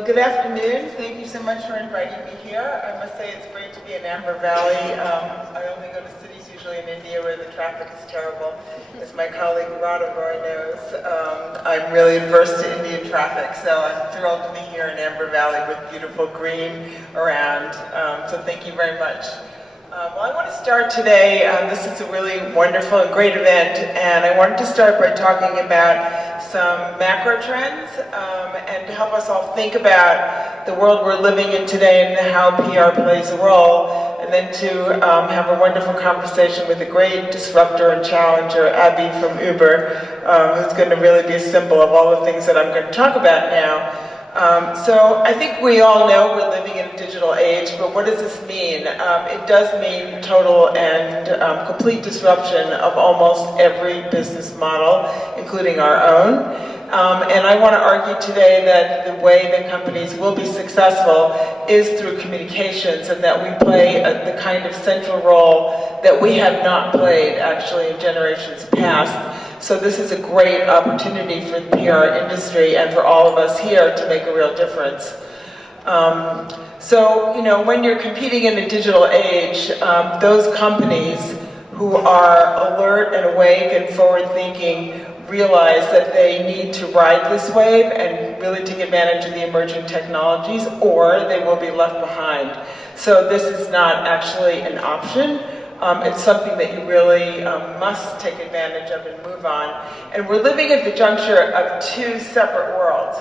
Well, good afternoon. Thank you so much for inviting me here. I must say it's great to be in Amber Valley. I only go to cities usually in India where the traffic is terrible. As my colleague Radha Roy knows, I'm really adverse to Indian traffic, so I'm thrilled to be here in Amber Valley with beautiful green around. So thank you very much. Well, I want to start today, this is a really wonderful and great event, and I wanted to start by talking about some macro trends and to help us all think about the world we're living in today and how PR plays a role, and then to have a wonderful conversation with a great disruptor and challenger, Abhi from Uber, who's going to really be a symbol of all the things that I'm going to talk about now. So I think we all know we're living in a digital age, but what does this mean? It does mean total and complete disruption of almost every business model, including our own. And I want to argue today that the way that companies will be successful is through communications, and that we play the kind of central role that we have not played actually in generations past. So this is a great opportunity for the PR industry and for all of us here to make a real difference. So, you know, when you're competing in a digital age, those companies who are alert and awake and forward-thinking realize that they need to ride this wave and really take advantage of the emerging technologies, or they will be left behind. So this is not actually an option. It's something that you really must take advantage of and move on. And we're living at the juncture of two separate worlds.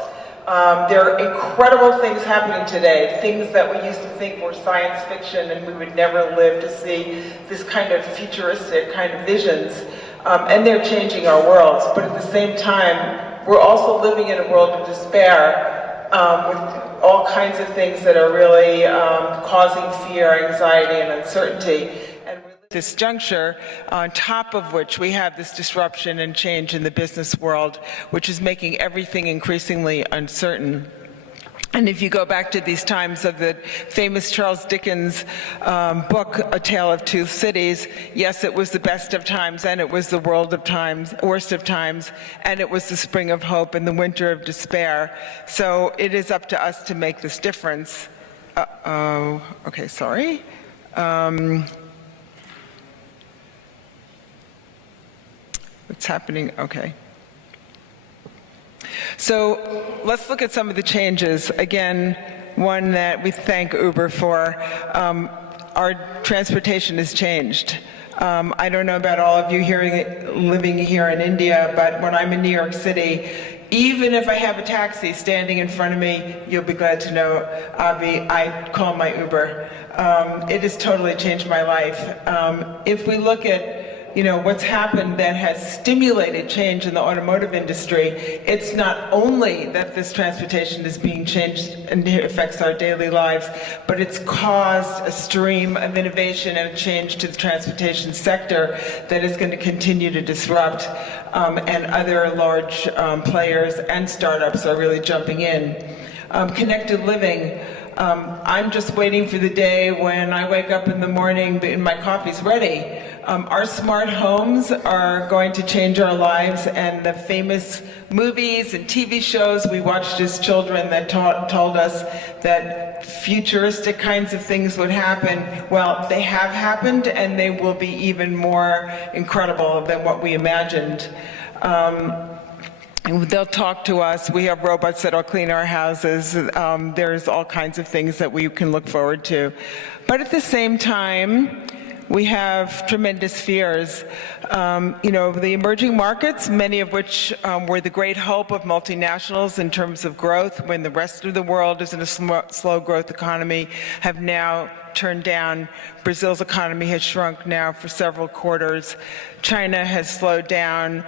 There are incredible things happening today, things that we used to think were science fiction and we would never live to see, this kind of futuristic kind of visions. And they're changing our worlds. But at the same time, we're also living in a world of despair with all kinds of things that are really causing fear, anxiety, and uncertainty. This juncture, on top of which we have this disruption and change in the business world, which is making everything increasingly uncertain. And if you go back to these times of the famous Charles Dickens book, A Tale of Two Cities, yes, it was the best of times, and it was the world of times, worst of times, and it was the spring of hope and the winter of despair. So it is up to us to make this difference. Okay, sorry. What's happening? Okay. So let's look at some of the changes. Again, one that we thank Uber for. Our transportation has changed. I don't know about all of you here living here in India, but when I'm in New York City, even if I have a taxi standing in front of me, you'll be glad to know, Abhi, I call my Uber. It has totally changed my life. If we look at what's happened that has stimulated change in the automotive industry, it's not only that this transportation is being changed and it affects our daily lives, but it's caused a stream of innovation and a change to the transportation sector that is going to continue to disrupt, and other large players and startups are really jumping in. Connected living. I'm just waiting for the day when I wake up in the morning and my coffee's ready. Our smart homes are going to change our lives, and the famous movies and TV shows we watched as children that told us that futuristic kinds of things would happen, well, they have happened, and they will be even more incredible than what we imagined. They'll talk to us. We have robots that'll clean our houses. There's all kinds of things that we can look forward to. But at the same time, we have tremendous fears. The emerging markets, many of which were the great hope of multinationals in terms of growth when the rest of the world is in a slow growth economy, have now turned down. Brazil's economy has shrunk now for several quarters. China has slowed down,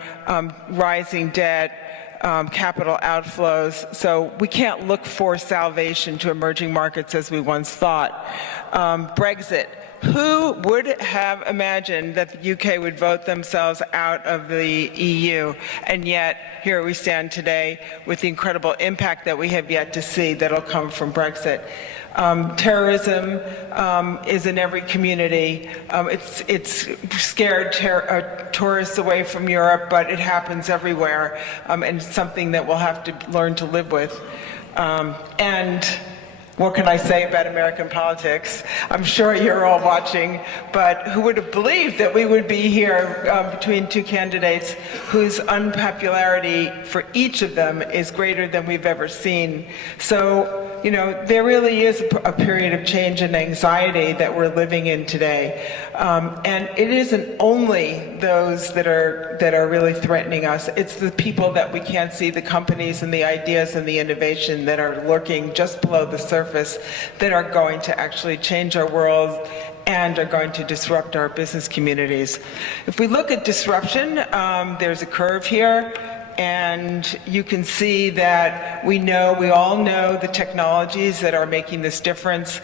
rising debt, capital outflows. So we can't look for salvation to emerging markets as we once thought. Brexit. Who would have imagined that the UK would vote themselves out of the EU? And yet, here we stand today with the incredible impact that we have yet to see that'll come from Brexit. Terrorism is in every community. It's scared tourists away from Europe, but it happens everywhere, and it's something that we'll have to learn to live with. And what can I say about American politics? I'm sure you're all watching, but who would have believed that we would be here between two candidates whose unpopularity for each of them is greater than we've ever seen. So, you know, there really is a period of change and anxiety that we're living in today. And it isn't only those that are really threatening us, it's the people that we can't see, the companies and the ideas and the innovation that are lurking just below the surface that are going to actually change our world and are going to disrupt our business communities. If we look at disruption, there's a curve here. And you can see that we all know the technologies that are making this difference.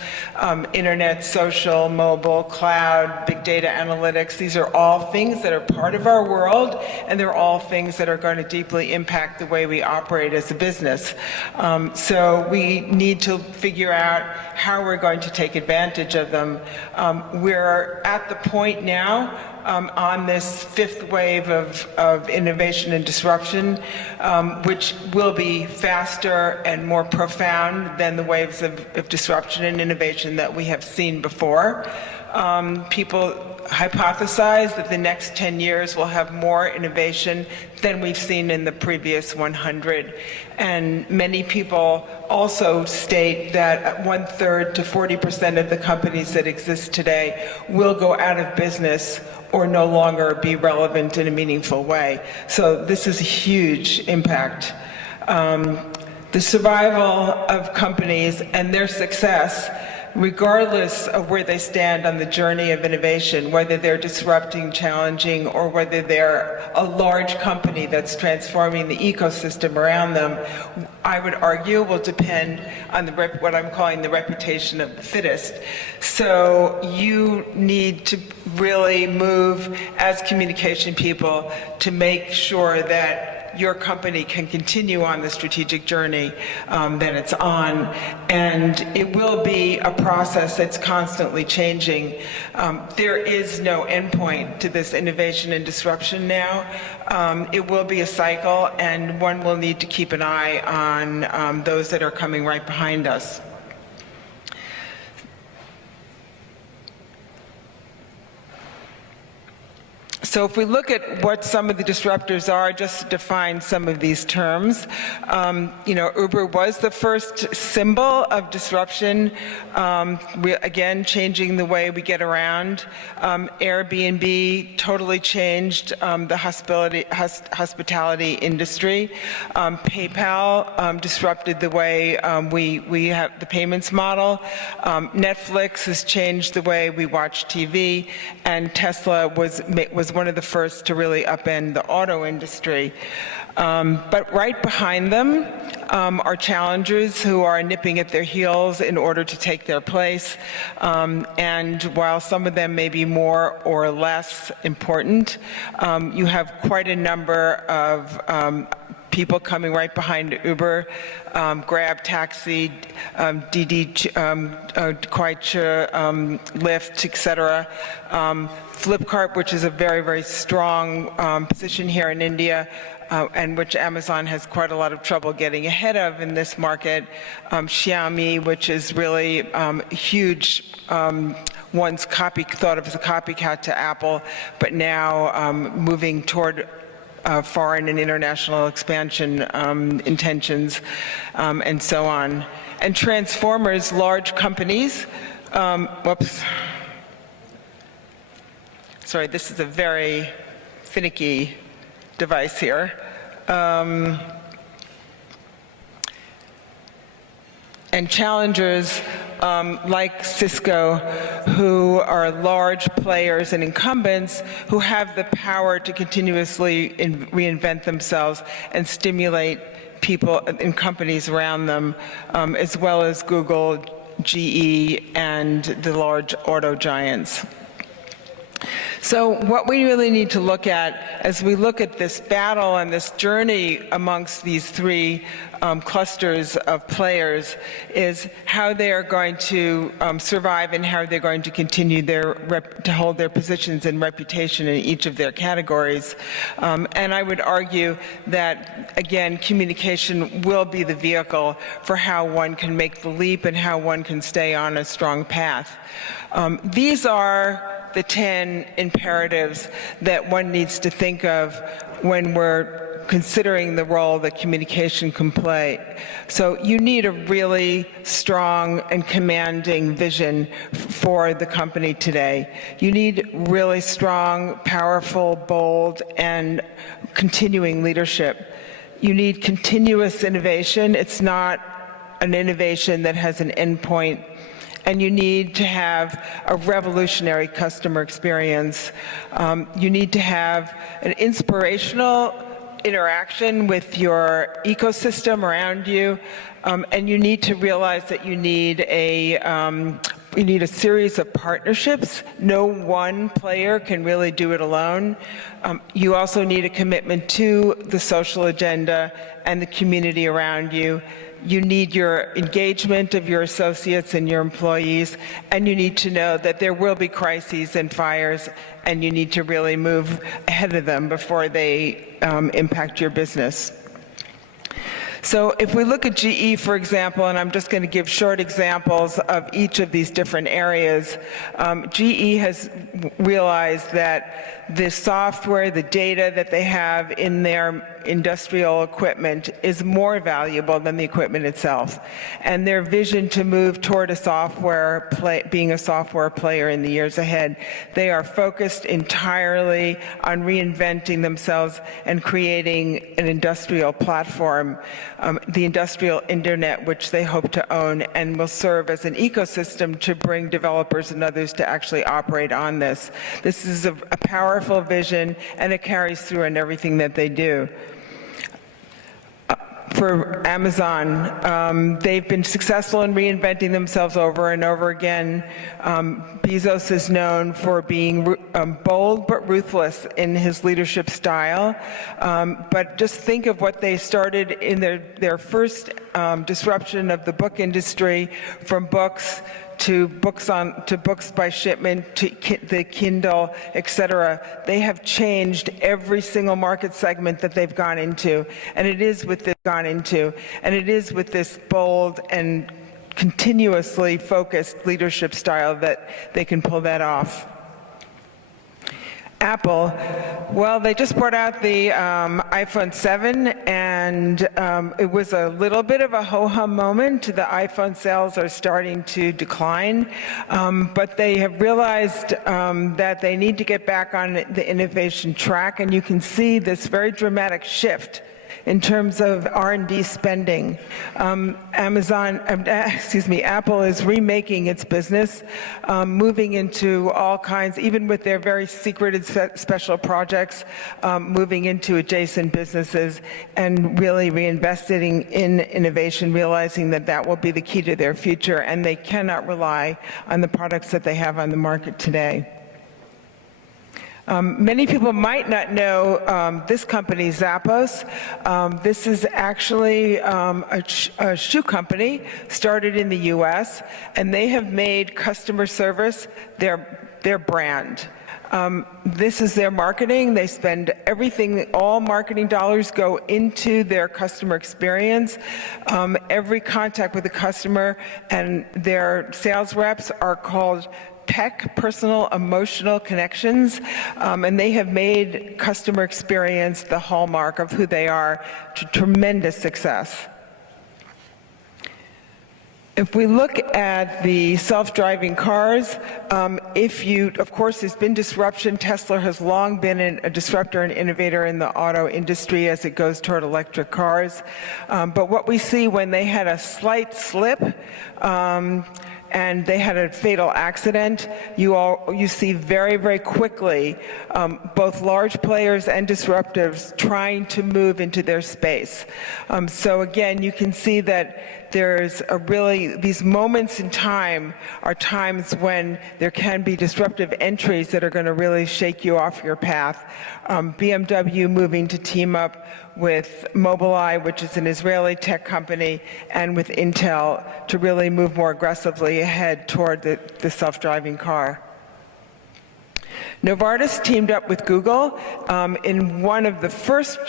Internet, social, mobile, cloud, big data analytics, these are all things that are part of our world, and they're all things that are going to deeply impact the way we operate as a business. So we need to figure out how we're going to take advantage of them. We're at the point now on this fifth wave of innovation and disruption, which will be faster and more profound than the waves of disruption and innovation that we have seen before. People hypothesize that the next 10 years will have more innovation than we've seen in the previous 100. And many people also state that 1/3 to 40% of the companies that exist today will go out of business or no longer be relevant in a meaningful way. So this is a huge impact. The survival of companies and their success, regardless of where they stand on the journey of innovation, whether they're disrupting, challenging, or whether they're a large company that's transforming the ecosystem around them, I would argue will depend on what I'm calling the reputation of the fittest. So you need to really move as communication people to make sure that your company can continue on the strategic journey that it's on. And it will be a process that's constantly changing. There is no endpoint to this innovation and disruption now. It will be a cycle, and one will need to keep an eye on those that are coming right behind us. So if we look at what some of the disruptors are, just to define some of these terms, you know, Uber was the first symbol of disruption, again, changing the way we get around. Airbnb totally changed the hospitality industry. PayPal disrupted the way we have the payments model. Netflix has changed the way we watch TV, and Tesla was one of the first to really upend the auto industry. But right behind them are challengers who are nipping at their heels in order to take their place. And while some of them may be more or less important, you have quite a number of people coming right behind Uber, Grab, Taxi, Didi, Kuaishou, Lyft, etc. Flipkart, which is a very, very strong position here in India, and which Amazon has quite a lot of trouble getting ahead of in this market. Xiaomi, which is really huge, once thought of as a copycat to Apple, but now moving toward foreign and international expansion intentions, and so on. And transformers, large companies, sorry, this is a very finicky device here. And challengers like Cisco, who are large players and incumbents who have the power to continuously reinvent themselves and stimulate people and companies around them, as well as Google, GE, and the large auto giants. So what we really need to look at as we look at this battle and this journey amongst these three clusters of players is how they are going to survive and how they're going to continue to hold their positions and reputation in each of their categories. And I would argue that, again, communication will be the vehicle for how one can make the leap and how one can stay on a strong path. These are the 10 imperatives that one needs to think of when we're considering the role that communication can play. So you need a really strong and commanding vision for the company today. You need really strong, powerful, bold, and continuing leadership. You need continuous innovation. It's not an innovation that has an endpoint. And you need to have a revolutionary customer experience. You need to have an inspirational interaction with your ecosystem around you, and you need to realize that you need a series of partnerships. No one player can really do it alone. You also need a commitment to the social agenda and the community around you. You need your engagement of your associates and your employees, and you need to know that there will be crises and fires, and you need to really move ahead of them before they impact your business. So if we look at GE, for example, and I'm just going to give short examples of each of these different areas, GE has realized that the software, the data that they have in their industrial equipment is more valuable than the equipment itself. And their vision to move toward being a software player in the years ahead, they are focused entirely on reinventing themselves and creating an industrial platform, the industrial internet, which they hope to own and will serve as an ecosystem to bring developers and others to actually operate on this. This is a powerful vision, and it carries through in everything that they do. For Amazon, they've been successful in reinventing themselves over and over again. Bezos is known for being bold but ruthless in his leadership style. But just think of what they started in their first disruption of the book industry, from books to books by shipment, to the Kindle, etc. They have changed every single market segment that they've gone into, and it is with this bold and continuously focused leadership style that they can pull that off. Apple, well, they just brought out the iPhone 7, and it was a little bit of a ho-hum moment. The iPhone sales are starting to decline, but they have realized that they need to get back on the innovation track, and you can see this very dramatic shift in terms of R&D spending. Apple is remaking its business, moving into all kinds, even with their very secreted special projects, moving into adjacent businesses and really reinvesting in innovation, realizing that that will be the key to their future, and they cannot rely on the products that they have on the market today. Many people might not know this company, Zappos. This is actually a shoe company started in the US, and they have made customer service their brand. This is their marketing. They spend everything, all marketing dollars go into their customer experience. Every contact with the customer and their sales reps are called PEC, personal emotional connections, and they have made customer experience the hallmark of who they are, to tremendous success. If we look at the self-driving cars, of course, there's been disruption. Tesla has long been a disruptor and innovator in the auto industry as it goes toward electric cars. But what we see when they had a slight slip, and they had a fatal accident, you see very, very quickly both large players and disruptors trying to move into their space. So again, you can see that there's these moments in time are times when there can be disruptive entries that are going to really shake you off your path. BMW moving to team up with Mobileye, which is an Israeli tech company, and with Intel to really move more aggressively ahead toward the self-driving car. Novartis teamed up with Google in one of the first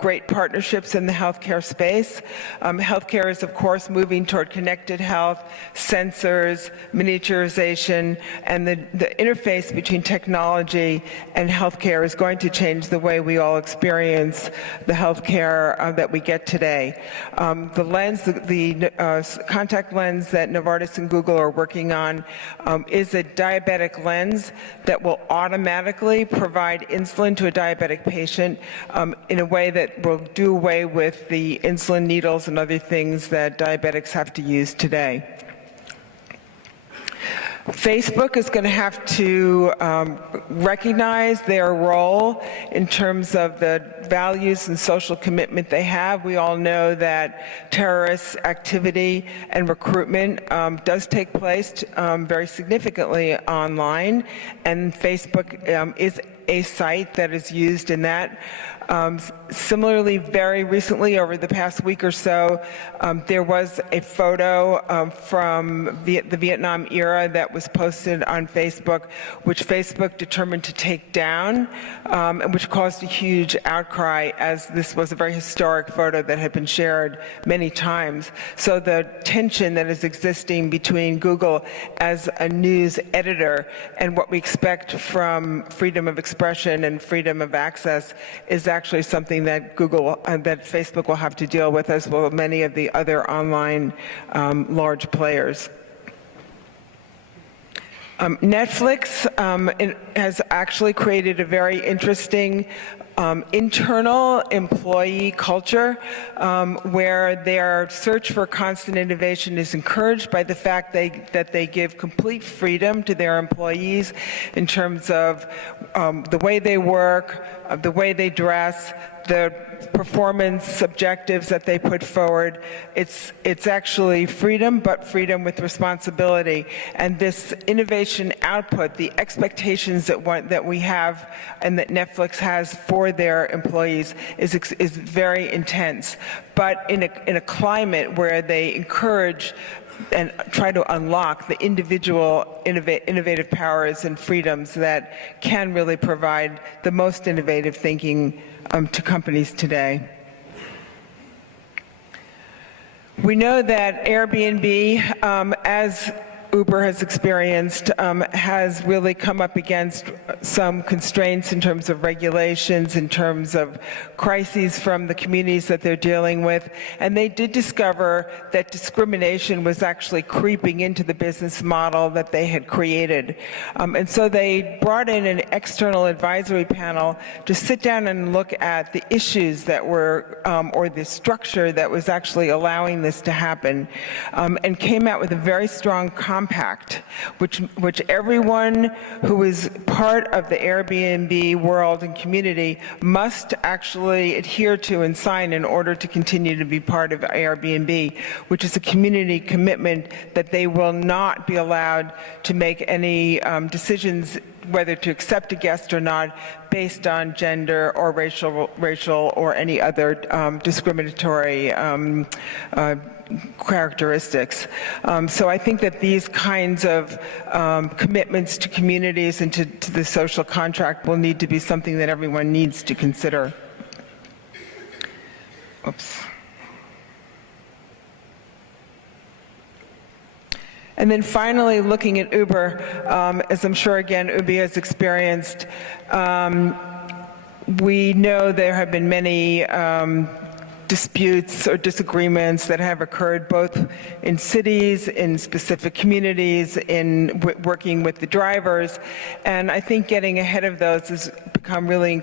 great partnerships in the healthcare space. Healthcare is, of course, moving toward connected health, sensors, miniaturization, and the interface between technology and healthcare is going to change the way we all experience the healthcare that we get today. The lens, the contact lens that Novartis and Google are working on is a diabetic lens that will automatically provide insulin to a diabetic patient in a way that will do away with the insulin needles and other things that diabetics have to use today. Facebook is going to have to recognize their role in terms of the values and social commitment they have. We all know that terrorist activity and recruitment does take place very significantly online, and Facebook is a site that is used in that. Similarly, very recently, over the past week or so, there was a photo from the Vietnam era that was posted on Facebook, which Facebook determined to take down, and which caused a huge outcry, as this was a very historic photo that had been shared many times. So the tension that is existing between Google as a news editor and what we expect from freedom of expression and freedom of access is actually something that that Facebook will have to deal with, as will many of the other online large players. Netflix has actually created a very interesting internal employee culture where their search for constant innovation is encouraged by the fact that they give complete freedom to their employees in terms of the way they work, the way they dress, the performance objectives that they put forward. It's actually freedom, but freedom with responsibility. And this innovation output, the expectations that we have and that Netflix has for their employees is very intense. But in a climate where they encourage and try to unlock the individual innovative powers and freedoms that can really provide the most innovative thinking to companies today. We know that Airbnb, as Uber has experienced, has really come up against some constraints in terms of regulations, in terms of crises from the communities that they're dealing with. And they did discover that discrimination was actually creeping into the business model that they had created. And so they brought in an external advisory panel to sit down and look at the issues that were, or the structure that was actually allowing this to happen, and came out with a very strong compact, which everyone who is part of the Airbnb world and community must actually adhere to and sign in order to continue to be part of Airbnb, which is a community commitment that they will not be allowed to make any decisions whether to accept a guest or not based on gender or racial or any other discriminatory characteristics. So I think that these kinds of commitments to communities and to the social contract will need to be something that everyone needs to consider. Oops. And then finally, looking at Uber, as I'm sure, again, Uber has experienced, we know there have been many disputes or disagreements that have occurred both in cities, in specific communities, in working with the drivers, and I think getting ahead of those has become really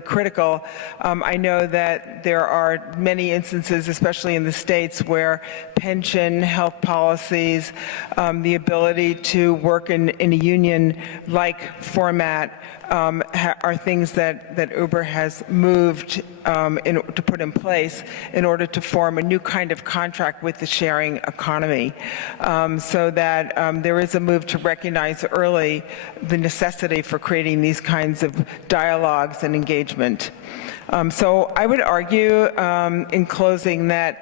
critical. I know that there are many instances, especially in the States, where pension, health policies, the ability to work in a union-like format are things that Uber has moved to put in place place in order to form a new kind of contract with the sharing economy, so that there is a move to recognize early the necessity for creating these kinds of dialogues and engagement. So I would argue in closing that,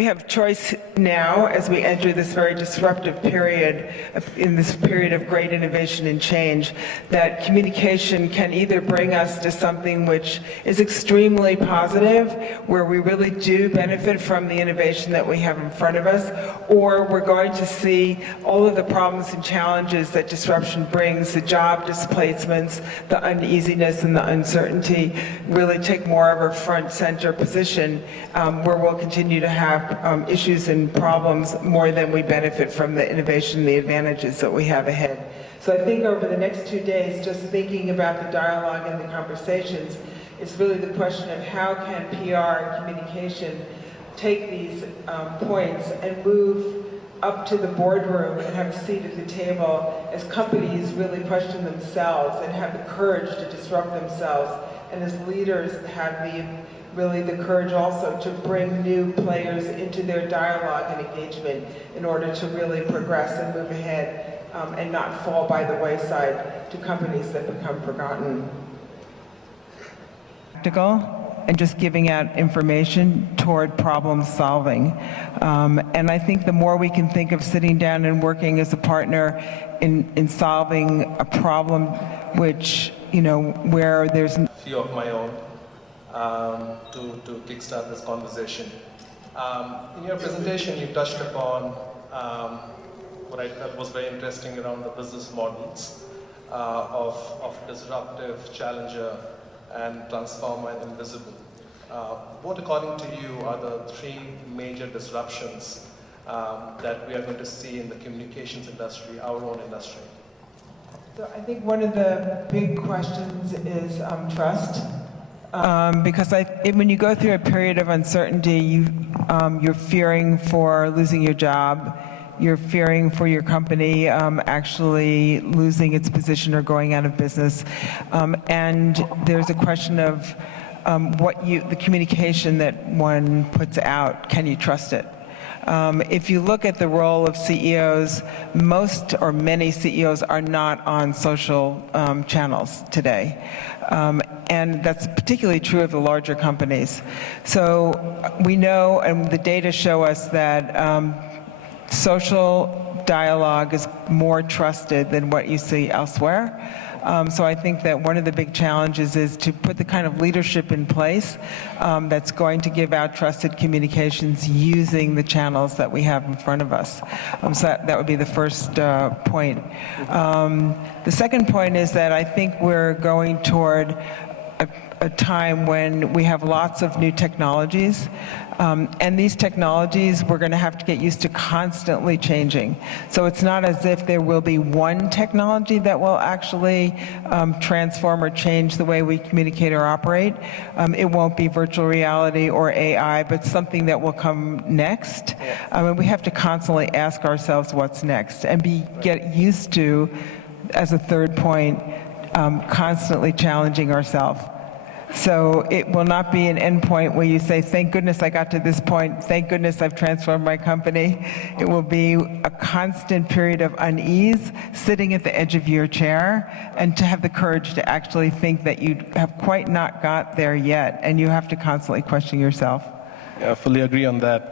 we have choice now as we enter this very disruptive period, in this period of great innovation and change, that communication can either bring us to something which is extremely positive, where we really do benefit from the innovation that we have in front of us, or we're going to see all of the problems and challenges that disruption brings, the job displacements, the uneasiness and the uncertainty, really take more of a front center position, where we'll continue to have issues and problems more than we benefit from the innovation, the advantages that we have ahead. So I think over the next 2 days, just thinking about the dialogue and the conversations, it's really the question of how can PR and communication take these points and move up to the boardroom and have a seat at the table as companies really question themselves and have the courage to disrupt themselves, and as leaders have really the courage also to bring new players into their dialogue and engagement in order to really progress and move ahead and not fall by the wayside to companies that become forgotten. And just giving out information toward problem solving. And I think the more we can think of sitting down and working as a partner in solving a problem which, where there's few of my own to kickstart this conversation. In your presentation, you touched upon what I felt was very interesting around the business models of disruptive, challenger, and transformer and invisible. What, according to you, are the three major disruptions that we are going to see in the communications industry, our own industry? So I think one of the big questions is trust. Because when you go through a period of uncertainty, you're fearing for losing your job, you're fearing for your company actually losing its position or going out of business. And there's a question of the communication that one puts out, can you trust it? If you look at the role of CEOs, most or many CEOs are not on social channels today. And that's particularly true of the larger companies. So we know, and the data show us that social dialogue is more trusted than what you see elsewhere. So I think that one of the big challenges is to put the kind of leadership in place that's going to give out trusted communications using the channels that we have in front of us. So that would be the first point. The second point is that I think we're going toward a time when we have lots of new technologies, and these technologies we're going to have to get used to constantly changing. So it's not as if there will be one technology that will actually transform or change the way we communicate or operate. It won't be virtual reality or AI, but something that will come next. And we have to constantly ask ourselves what's next and get used to, as a third point, constantly challenging ourselves. So it will not be an end point where you say, thank goodness I got to this point, thank goodness I've transformed my company. It will be a constant period of unease, sitting at the edge of your chair, and to have the courage to actually think that you have quite not got there yet, and you have to constantly question yourself. Yeah, I fully agree on that.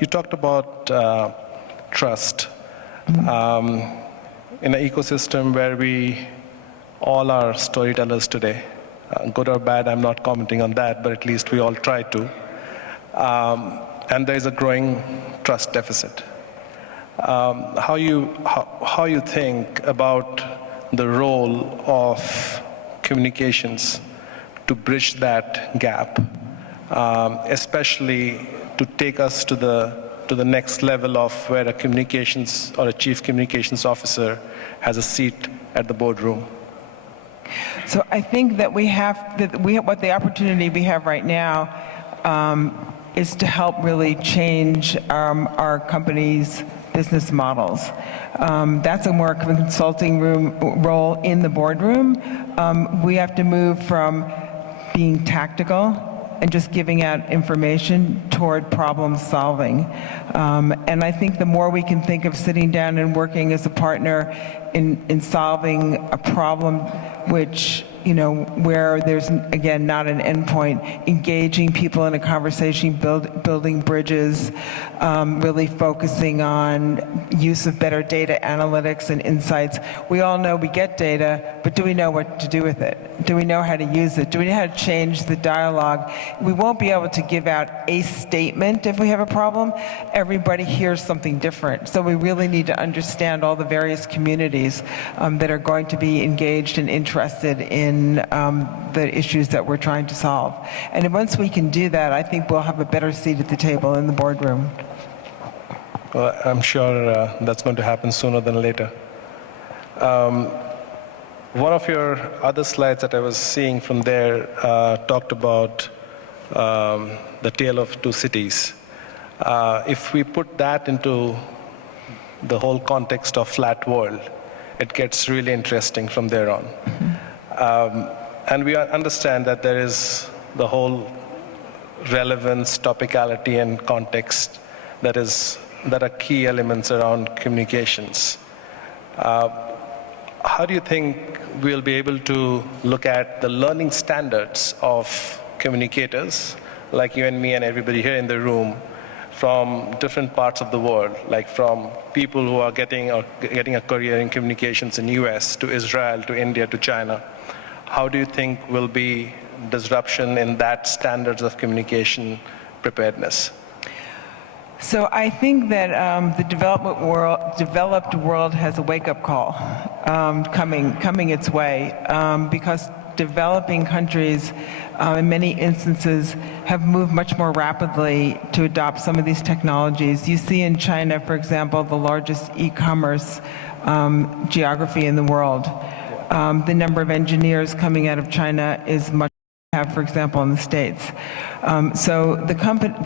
You talked about trust. In an ecosystem where we all are storytellers today, good or bad, I'm not commenting on that, but at least we all try to. And there is a growing trust deficit. How you think about the role of communications to bridge that gap, especially to take us to the next level of where a communications or a chief communications officer has a seat at the boardroom? So I think that what the opportunity we have right now is to help really change our company's business models. That's a more consulting role in the boardroom. We have to move from being tactical and just giving out information toward problem solving. And I think the more we can think of sitting down and working as a partner in solving a problem which, where there's, again, not an endpoint, engaging people in a conversation, building bridges, really focusing on use of better data analytics and insights. We all know we get data, but do we know what to do with it? Do we know how to use it? Do we know how to change the dialogue? We won't be able to give out a statement if we have a problem. Everybody hears something different. So we really need to understand all the various communities that are going to be engaged and interested in the issues that we're trying to solve. And once we can do that, I think we'll have a better seat at the table in the boardroom. Well, I'm sure that's going to happen sooner than later. One of your other slides that I was seeing from there talked about the tale of two cities. If we put that into the whole context of flat world, it gets really interesting from there on. And we understand that there is the whole relevance, topicality, and context that are key elements around communications. How do you think we'll be able to look at the learning standards of communicators, like you and me and everybody here in the room, from different parts of the world, like from people who are getting a career in communications in US to Israel to India to China? How do you think will be disruption in that standards of communication preparedness? So I think that the developed world has a wake-up call coming its way, because developing countries in many instances have moved much more rapidly to adopt some of these technologies. You see in China, for example, the largest e-commerce geography in the world. The number of engineers coming out of China is much have, for example, in the States. So the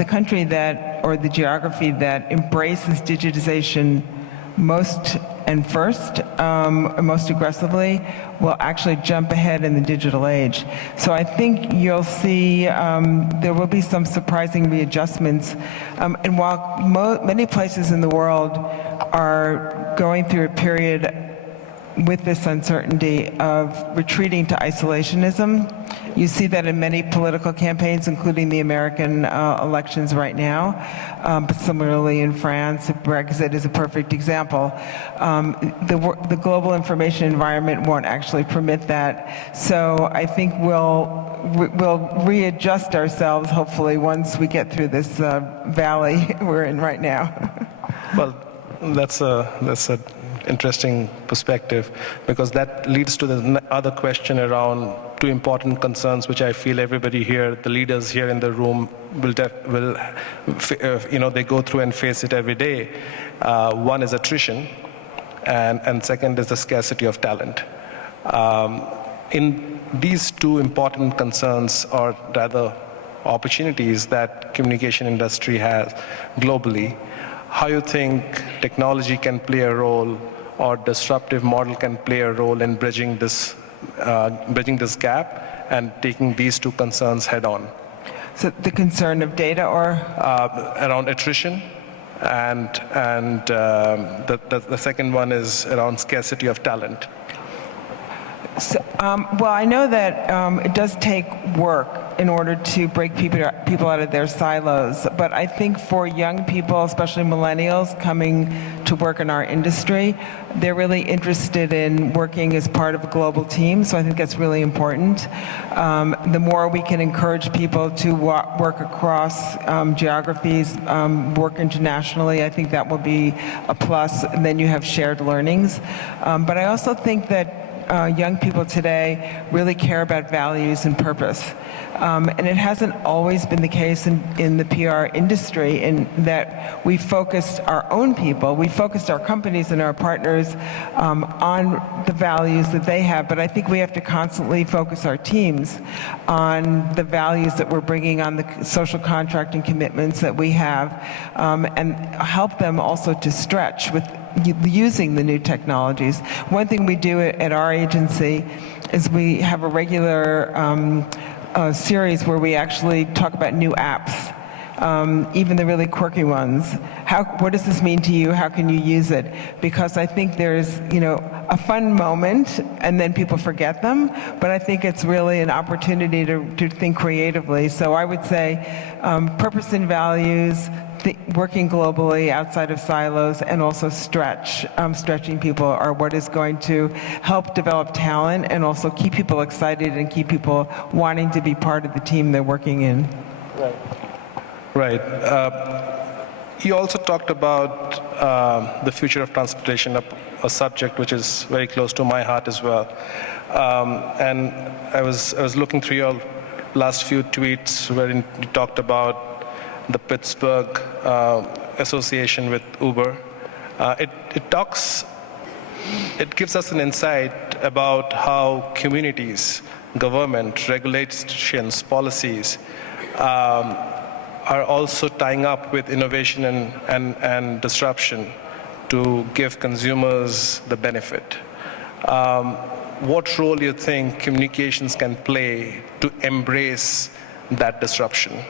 country that, or the geography that embraces digitization most and first, most aggressively, will actually jump ahead in the digital age. So I think you'll see there will be some surprising readjustments. And while many places in the world are going through a period with this uncertainty of retreating to isolationism, you see that in many political campaigns, including the American elections right now, but similarly in France. Brexit is a perfect example. The global information environment won't actually permit that. So I think we'll readjust ourselves, hopefully, once we get through this valley we're in right now. Well, that's a interesting perspective, because that leads to the other question around two important concerns, which I feel everybody here, the leaders here in the room, will they go through and face it every day. One is attrition, and second is the scarcity of talent. In these two important concerns, or rather opportunities that communication industry has globally, how you think technology can play a role, or disruptive model can play a role in bridging this gap and taking these two concerns head on? So the concern of data, or around attrition, and the second one is around scarcity of talent. So, well, I know that it does take work in order to break people out of their silos. But I think for young people, especially millennials coming to work in our industry, they're really interested in working as part of a global team. So I think that's really important. The more we can encourage people to work across geographies, work internationally, I think that will be a plus. And then you have shared learnings. But I also think that young people today really care about values and purpose. And it hasn't always been the case in the PR industry, in that we focused our own people, we focused our companies and our partners on the values that they have. But I think we have to constantly focus our teams on the values that we're bringing, on the social contract and commitments that we have, and help them also to stretch with using the new technologies. One thing we do at our agency is we have a regular series where we actually talk about new apps. Even the really quirky ones. What does this mean to you? How can you use it? Because I think there's, a fun moment, and then people forget them. But I think it's really an opportunity to think creatively. So I would say purpose and values, working globally outside of silos, and also stretching people are what is going to help develop talent and also keep people excited and keep people wanting to be part of the team they're working in. Right. You also talked about the future of transportation, a subject which is very close to my heart as well. And I was looking through your last few tweets wherein you talked about the Pittsburgh association with Uber. It gives us an insight about how communities, government, regulations, policies are also tying up with innovation and disruption to give consumers the benefit. What role do you think communications can play to embrace that disruption?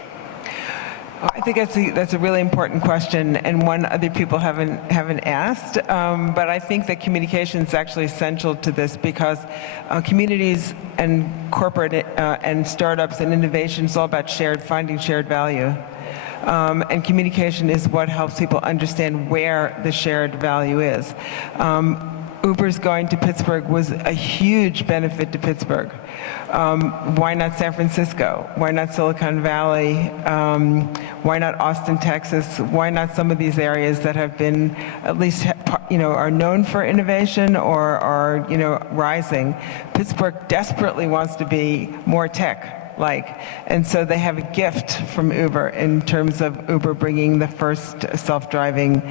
I think that's a really important question, and one other people haven't asked. But I think that communication is actually essential to this because communities and corporate and startups and innovation is all about finding shared value. And communication is what helps people understand where the shared value is. Uber's going to Pittsburgh was a huge benefit to Pittsburgh. Why not San Francisco? Why not Silicon Valley? Why not Austin, Texas? Why not some of these areas that have been at least, are known for innovation or are, rising? Pittsburgh desperately wants to be more tech-like, and so they have a gift from Uber in terms of Uber bringing the first self-driving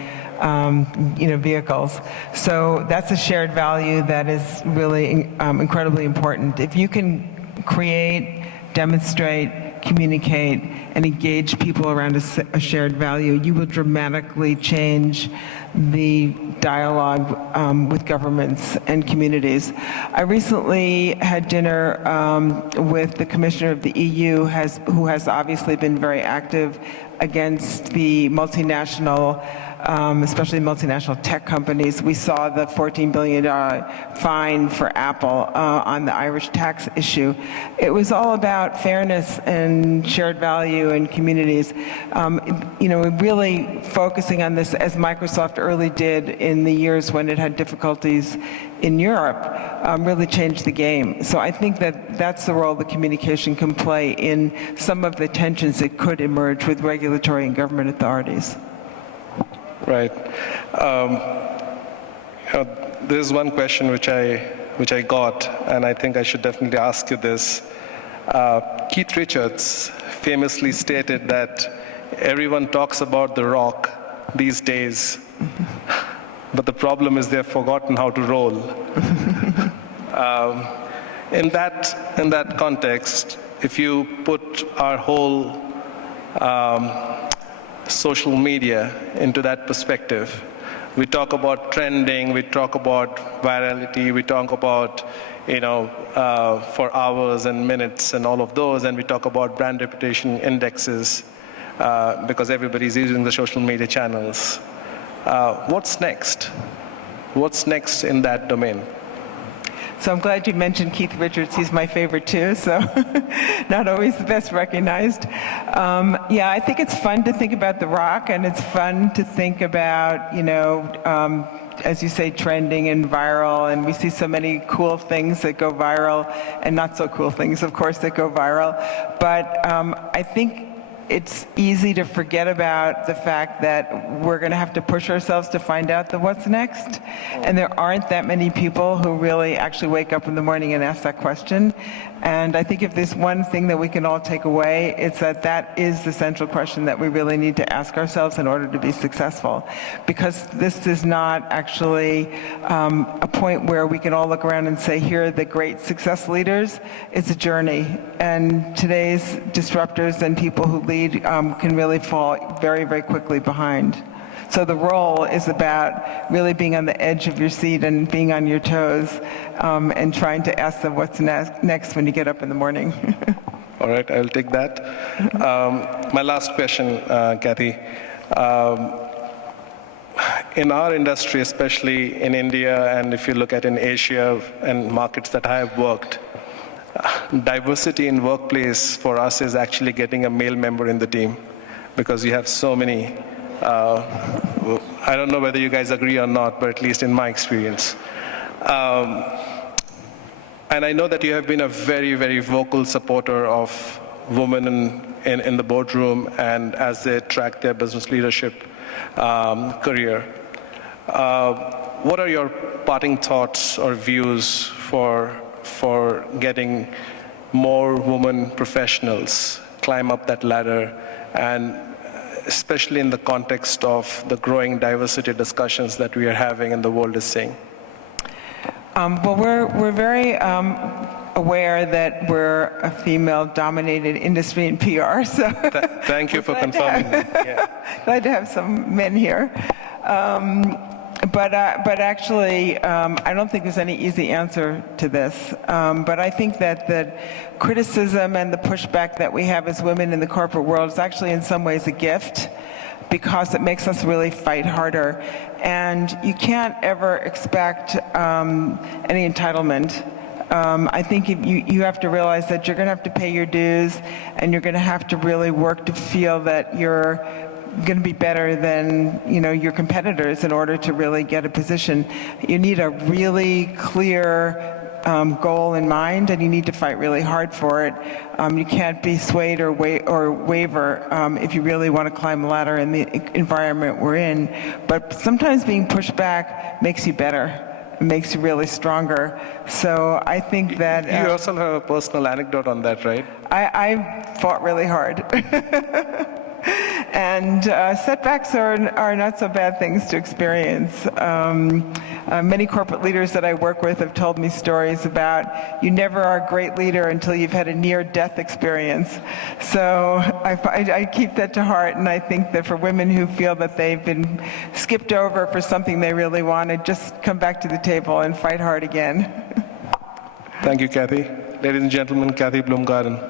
vehicles. So that's a shared value that is really incredibly important. If you can create, demonstrate, communicate, and engage people around a shared value, you will dramatically change the dialogue with governments and communities. I recently had dinner with the Commissioner of the EU, who has obviously been very active against the multinational, especially multinational tech companies. We saw the $14 billion fine for Apple on the Irish tax issue. It was all about fairness and shared value and communities. Really focusing on this, as Microsoft early did in the years when it had difficulties in Europe, really changed the game. So I think that that's the role that communication can play in some of the tensions that could emerge with regulatory and government authorities. Right. There's one question which I got, and I think I should definitely ask you this. Keith Richards famously stated that everyone talks about The Rock these days, but the problem is they've forgotten how to roll. In that context, if you put our whole social media into that perspective, we talk about trending, we talk about virality, we talk about, for hours and minutes and all of those, and we talk about brand reputation indexes because everybody's using the social media channels. What's next? What's next in that domain? So I'm glad you mentioned Keith Richards. He's my favorite too, so not always the best recognized. Yeah, I think it's fun to think about The Rock, and it's fun to think about, as you say, trending and viral, and we see so many cool things that go viral, and not so cool things, of course, that go viral. But I think it's easy to forget about the fact that we're going to have to push ourselves to find out what's next. And there aren't that many people who really actually wake up in the morning and ask that question. And I think if there's one thing that we can all take away, it's that is the central question that we really need to ask ourselves in order to be successful. Because this is not actually a point where we can all look around and say, here are the great success leaders. It's a journey. And today's disruptors and people who lead can really fall very, very quickly behind. So the role is about really being on the edge of your seat and being on your toes and trying to ask them what's next when you get up in the morning. All right, I'll take that. My last question, Kathy. In our industry, especially in India, and if you look at in Asia and markets that I have worked, diversity in workplace for us is actually getting a male member in the team, because you have so many. I don't know whether you guys agree or not, but at least in my experience. And I know that you have been a very, very vocal supporter of women in the boardroom and as they track their business leadership career. What are your parting thoughts or views for getting more women professionals climb up that ladder, and especially in the context of the growing diversity discussions that we are having and the world is seeing? Well, we're very aware that we're a female-dominated industry in PR, so Thank you for confirming that. Yeah. glad to have some men here. But actually, I don't think there's any easy answer to this. But I think that the criticism and the pushback that we have as women in the corporate world is actually in some ways a gift, because it makes us really fight harder. And you can't ever expect any entitlement. I think you have to realize that you're going to have to pay your dues, and you're going to have to really work to feel that you're going to be better than your competitors in order to really get a position. You need a really clear goal in mind, and you need to fight really hard for it. You can't be swayed or waver if you really want to climb the ladder in the environment we're in. But sometimes being pushed back makes you better. It makes you really stronger. So I think that... You also have a personal anecdote on that, right? I fought really hard. And setbacks are not so bad things to experience. Many corporate leaders that I work with have told me stories about you never are a great leader until you've had a near-death experience. So I keep that to heart, and I think that for women who feel that they've been skipped over for something they really wanted, just come back to the table and fight hard again. Thank you, Kathy. Ladies and gentlemen, Kathy Bloomgarden.